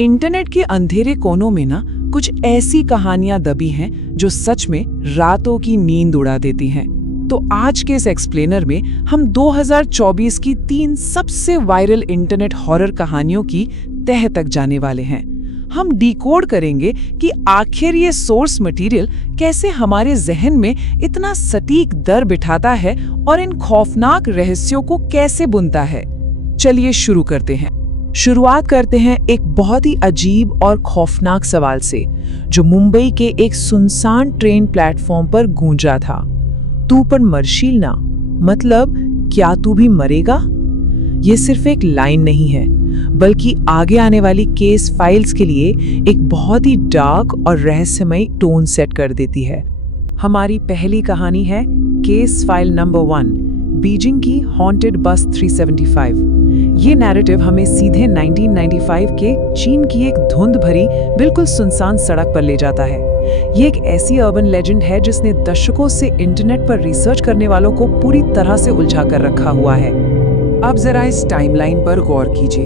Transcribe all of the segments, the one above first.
Internet के अंधेरे कोनों में ना कुछ ऐसी कहानियां दबी हैं जो सच में रातों की नींद उड़ा देती हैं। तो आज के इस एक्सप्लेनर में हम 2024 की 3 सबसे वायरल इंटरनेट हॉरर कहानियों की तह तक जाने वाले हैं। हम डिकोड करेंगे कि आखिर ये सोर्स मटेरियल कैसे हमारे जहन में इतना सटीक डर बिठाता है और इन खौफनाक रहस्यों को कैसे बुनता है। चलिए शुरू करते हैं। शुरुआत करते हैं एक बहुत ही अजीब और खौफनाक सवाल से, जो मुंबई के एक सुनसान ट्रेन प्लेटफॉर्म पर गूंजा था। तू पण मरशील ना, मतलब क्या तू भी मरेगा? ये सिर्फ एक लाइन नहीं है, बल्कि आगे आने वाली केस फाइल्स के लिए एक बहुत ही डार्क और रहस्यमय टोन सेट कर देती है। हमारी पहली कहानी है केस फाइल नंबर 1, बीजिंग की हॉन्टेड बस 375। ये नैरेटिव हमें सीधे 1995 के चीन की एक धुंध भरी बिल्कुल सुनसान सड़क पर ले जाता है। ये एक ऐसी अर्बन लेजेंड है जिसने दशकों से इंटरनेट पर रिसर्च करने वालों को पूरी तरह से उलझा कर रखा हुआ है। अब जरा इस टाइमलाइन पर गौर कीजिए।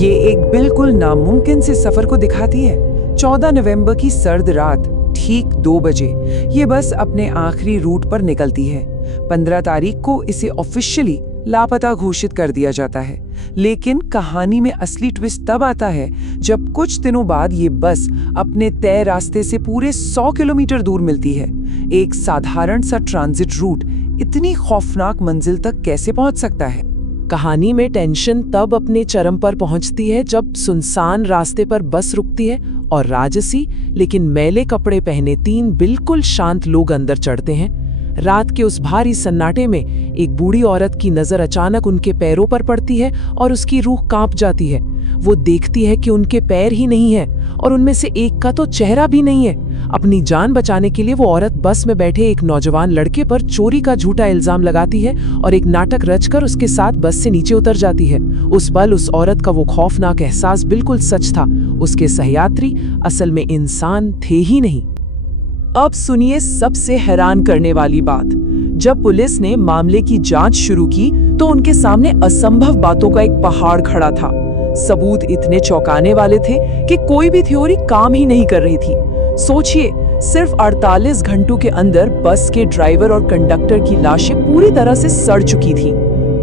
ये एक बिल्कुल नामुमकिन से सफर को दिखाती है। 14 नवंबर की सर्द रात ठीक 2 बजे ये बस अपने आखिरी रूट पर निकलती है। 15 तारीख को इसे ऑफिशियली लापता घोषित कर दिया जाता है। लेकिन कहानी में असली ट्विस्ट तब आता है जब कुछ दिनों बाद ये बस अपने तय रास्ते से पूरे 100 किलोमीटर दूर मिलती है। एक साधारण सा ट्रांजिट रूट इतनी खौफनाक मंजिल तक कैसे पहुंच सकता है? कहानी में टेंशन तब अपने चरम पर पहुंचती है जब सुनसान रास्ते पर बस रुकती है और राजसी लेकिन मैले कपड़े पहने 3 बिल्कुल शांत लोग अंदर चढ़ते हैं। रात के उस भारी सन्नाटे में एक बूढ़ी औरत की नजर अचानक उनके पैरों पर पड़ती है और उसकी रूह कांप जाती है। वो देखती है कि उनके पैर ही नहीं है और उनमें से एक का तो चेहरा भी नहीं है। अपनी जान बचाने के लिए वो औरत बस में बैठे एक नौजवान लड़के पर चोरी का झूठा इल्जाम लगाती है और एक नाटक रचकर उसके साथ बस से नीचे उतर जाती है। उस पल उस औरत का वो खौफनाक एहसास बिल्कुल सच था। उसके सहयात्री असल में इंसान थे ही नहीं। अब सुनिए सबसे हैरान करने वाली बात। जब पुलिस ने मामले की जांच शुरू की तो उनके सामने असंभव बातों का एक पहाड़ खड़ा था। सबूत इतने चौंकाने वाले थे कि कोई भी थ्योरी काम ही नहीं कर रही थी। सोचिए, सिर्फ 48 घंटों के अंदर बस के ड्राइवर और कंडक्टर की लाशें पूरी तरह से सड़ चुकी थी।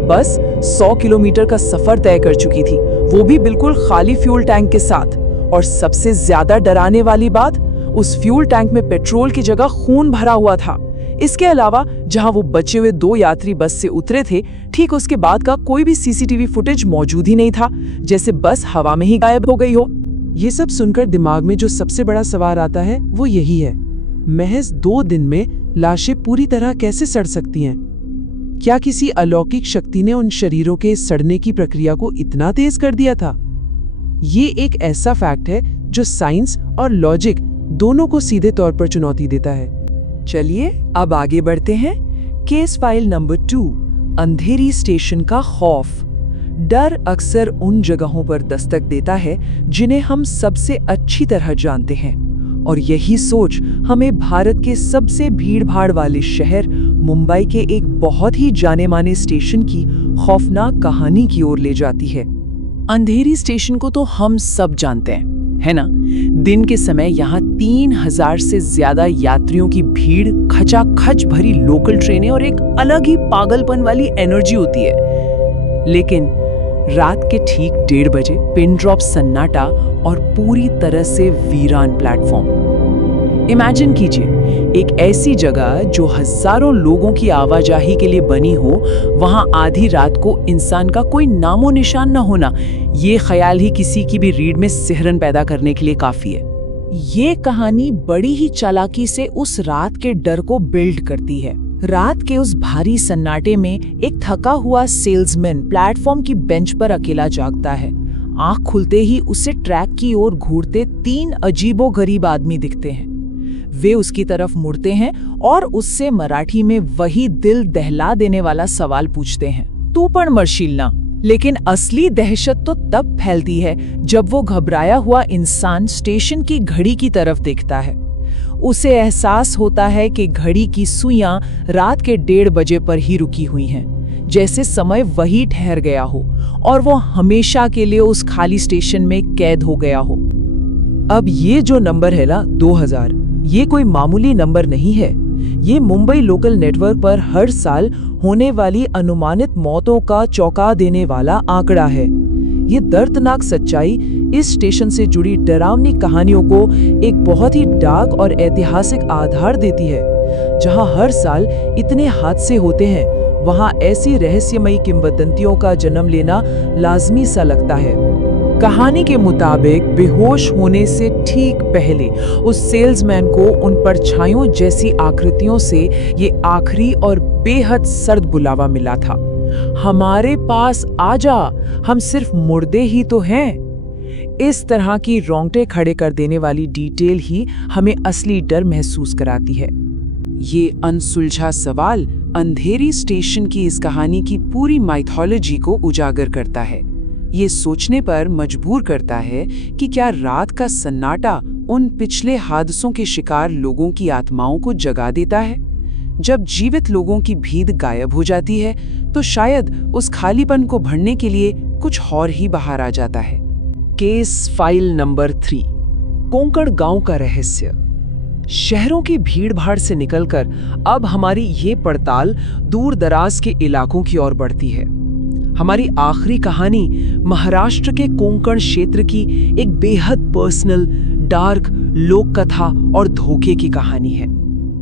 बस 100 किलोमीटर का सफर तय कर चुकी थी, वो भी बिल्कुल खाली फ्यूल टैंक के साथ। और सबसे ज्यादा डराने वाली बात, उस फ्यूल टैंक में पेट्रोल की जगह खून भरा हुआ था। इसके अलावा जहां वो बचे हुए 2 यात्री बस से उतरे थे, ठीक उसके बाद का कोई भी सीसीटीवी फुटेज मौजूद ही नहीं था, जैसे बस हवा में ही गायब हो गई हो। ये सब सुनकर दिमाग में जो सबसे बड़ा सवाल आता है वो यही है, महज 2 दिन में लाशें पूरी तरह कैसे सड़ सकती हैं? क्या किसी अलौकिक शक्ति ने उन शरीरों के सड़ने की प्रक्रिया को इतना तेज कर दिया था? ये एक ऐसा फैक्ट है जो साइंस और लॉजिक दोनों को सीधे तौर पर चुनौती देता है। चलिए अब आगे बढ़ते हैं। केस फाइल नंबर 2, अंधेरी स्टेशन का खौफ। डर अक्सर उन जगहों पर दस्तक देता है जिन्हें हम सबसे अच्छी तरह जानते हैं, और यही सोच हमें भारत के सबसे भीड़-भाड़ वाले शहर मुंबई के एक बहुत ही जाने-माने स्टेशन की खौफनाक कहानी की ओर ले जाती है। अंधेरी स्टेशन को तो हम सब जानते हैं, है ना? दिन के समय यहाँ 3000 से ज्यादा यात्रियों की भीड़, खचाखच भरी लोकल ट्रेनें और एक अलग ही पागलपन वाली एनर्जी होती है। लेकिन रात के ठीक 1:30 बजे पिन ड्रॉप सन्नाटा और पूरी तरह से वीरान प्लेटफॉर्म। इमेजिन कीजिए, एक ऐसी जगह जो हजारों लोगों की आवाजाही के लिए बनी हो, वहां आधी रात को इंसान का कोई नामो निशान न होना, ये ख्याल ही किसी की भी रीढ़ में सिहरन पैदा करने के लिए काफी है। ये कहानी बड़ी ही चालाकी से उस रात के डर को बिल्ड करती है। रात के उस भारी सन्नाटे में एक थका हुआ सेल्समैन प्लेटफॉर्म की बेंच पर अकेला जागता है। आंख खुलते ही उसे ट्रैक की ओर घूरते 3 अजीबोगरीब आदमी दिखते हैं। वे उसकी तरफ मुड़ते हैं और उससे मराठी में वही दिल दहला देने वाला सवाल पूछते हैं, तू पण मरशील ना? लेकिन असली दहशत तो तब फैलती है जब वो घबराया हुआ इंसान स्टेशन की घड़ी की तरफ देखता है। उसे एहसास होता है कि घड़ी की सुइयां रात के 1:30 बजे पर ही रुकी हुई हैं, जैसे समय वही ठहर गया हो और वो हमेशा के लिए उस खाली स्टेशन में कैद हो गया हो। अब ये जो नंबर है ना 2000, ये कोई मामूली नंबर नहीं है। ये मुंबई लोकल नेटवर्क पर हर साल होने वाली अनुमानित मौतों का चौंका देने वाला आंकड़ा है। ये दर्दनाक सच्चाई इस स्टेशन से जुड़ी डरावनी कहानियों को एक बहुत ही डार्क और ऐतिहासिक आधार देती है। जहां हर साल इतने हादसे होते हैं, वहां ऐसी रहस्यमयी किंवदंतियों का जन्म लेना लाजमी सा लगता है। कहानी के मुताबिक बेहोश होने से ठीक पहले उस सेल्समैन को उन परछाइयों जैसी आकृतियों से ये आखिरी और बेहद सर्द बुलावा मिला था, हमारे पास आजा, हम सिर्फ मुर्दे ही तो हैं। इस तरह की रोंगटे खड़े कर देने वाली डिटेल ही हमें असली डर महसूस कराती है। ये अनसुलझा सवाल अंधेरी स्टेशन की इस कहानी की पूरी माइथोलॉजी को उजागर करता है। ये सोचने पर मजबूर करता है कि क्या रात का सन्नाटा उन पिछले हादसों के शिकार लोगों की आत्माओं को जगा देता है। जब जीवित लोगों की भीड़ गायब हो जाती है तो शायद उस खालीपन को भरने के लिए कुछ और ही बाहर आ जाता है। केस फाइल नंबर 3, कोंकण गांव का रहस्य। शहरों की भीड़-भाड़ से निकलकर अब हमारी ये पड़ताल दूर दराज के इलाकों की ओर बढ़ती है। हमारी आखिरी कहानी महाराष्ट्र के कोंकण क्षेत्र की एक बेहद पर्सनल, डार्क लोक कथा और धोखे की कहानी है।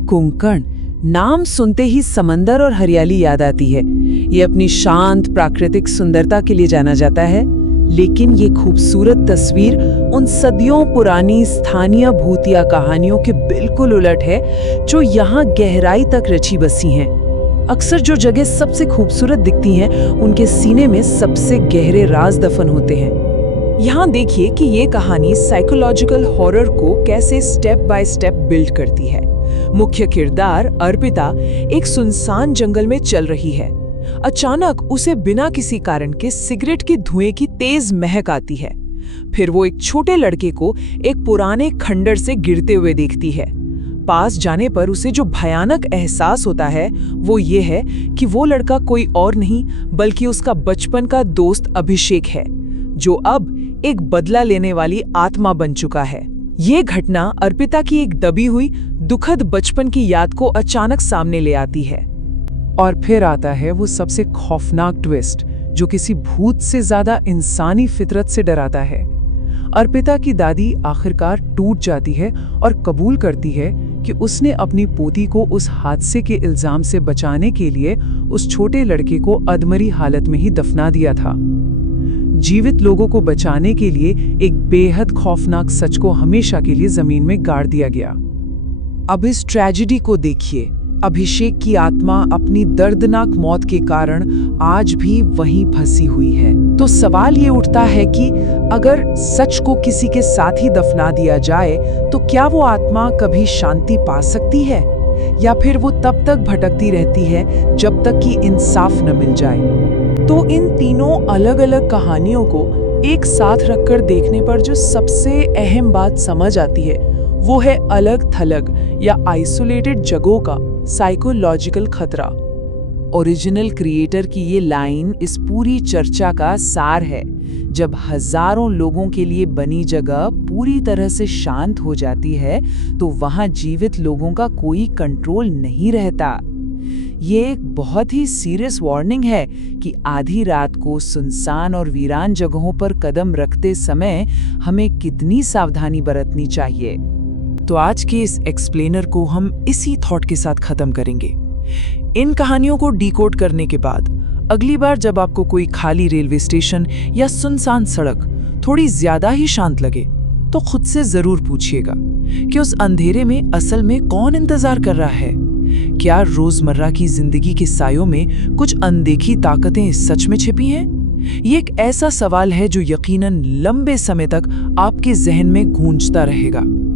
कोंकण नाम सुनते ही समंदर और हरियाली याद आती है। ये अपनी शांत प्राकृतिक सुंदरता के लिए जाना जाता है, लेकिन ये खूबसूरत तस्वीर उन सदियों पुरानी स्थानीय भूतिया कहानियों के बिल्कुल उलट है जो यहाँ गहराई तक रची बसी हैं। अक्सर जो जगह सबसे खूबसूरत दिखती हैं, उनके सीने में सबसे गहरे राज दफन होते हैं। यहाँ देखिए कि ये कहानी साइकोलॉजिकल हॉरर को कैसे स्टेप बाय स्टेप बिल्ड करती है। मुख्य किरदार अर्पिता एक सुनसान जंगल में चल रही है। अचानक उसे बिना किसी कारण के सिगरेट के धुएं की तेज महक आती है। फिर वो एक छोटे लड़के को एक पुराने खंडर से गिरते हुए देखती है। पास जाने पर उसे जो भयानक एहसास होता है वो ये है कि वो लड़का कोई और नहीं बल्कि उसका बचपन का दोस्त अभिषेक है, जो अब एक बदला लेने वाली आत्मा बन चुका है। ये घटना अर्पिता की एक दबी हुई दुखद बचपन की याद को अचानक सामने ले आती है। और फिर आता है वो सबसे खौफनाक ट्विस्ट जो किसी भूत से ज्यादा इंसानी फितरत से डराता है। अर्पिता की दादी आखिरकार टूट जाती है और कबूल करती है कि उसने अपनी पोती को उस हादसे के इल्जाम से बचाने के लिए उस छोटे लड़के को अधमरी हालत में ही दफना दिया था। जीवित लोगों को बचाने के लिए एक बेहद खौफनाक सच को हमेशा के लिए जमीन में गाड़ दिया गया। अब इस ट्रेजेडी को देखिए। अभिषेक की आत्मा अपनी दर्दनाक मौत के कारण आज भी वहीं फंसी हुई है। तो सवाल ये उठता है कि अगर सच को किसी के साथ ही दफना दिया जाए तो क्या वो आत्मा कभी शांति पा सकती है, या फिर वो तब तक भटकती रहती है जब तक कि इंसाफ न मिल जाए। तो इन तीनों अलग अलग कहानियों को एक साथ रखकर देखने पर जो सबसे अहम बात समझ आती है वो है अलग थलग या आइसोलेटेड जगहों का साइकोलॉजिकल खतरा। ओरिजिनल क्रिएटर की ये लाइन इस पूरी चर्चा का सार है। जब हजारों लोगों के लिए बनी जगह पूरी तरह से शांत हो जाती है तो वहां जीवित लोगों का कोई कंट्रोल नहीं रहता। ये एक बहुत ही सीरियस वार्निंग है कि आधी रात को सुनसान और वीरान जगहों पर कदम रखते समय हमें कितनी सावधानी बरतनी चाहिए। तो आज के इस एक्सप्लेनर को हम इसी थॉट के साथ खत्म करेंगे। इन कहानियों को डिकोड करने के बाद अगली बार जब आपको कोई खाली रेलवे स्टेशन या सुनसान सड़क थोड़ी ज्यादा ही शांत लगे तो खुद से जरूर पूछिएगा कि उस अंधेरे में असल में कौन इंतजार कर रहा है। क्या रोजमर्रा की जिंदगी के सायों में कुछ अनदेखी ताकतें सच में छिपी हैं? ये एक ऐसा सवाल है जो यकीनन लंबे समय तक आपके जहन में गूंजता रहेगा।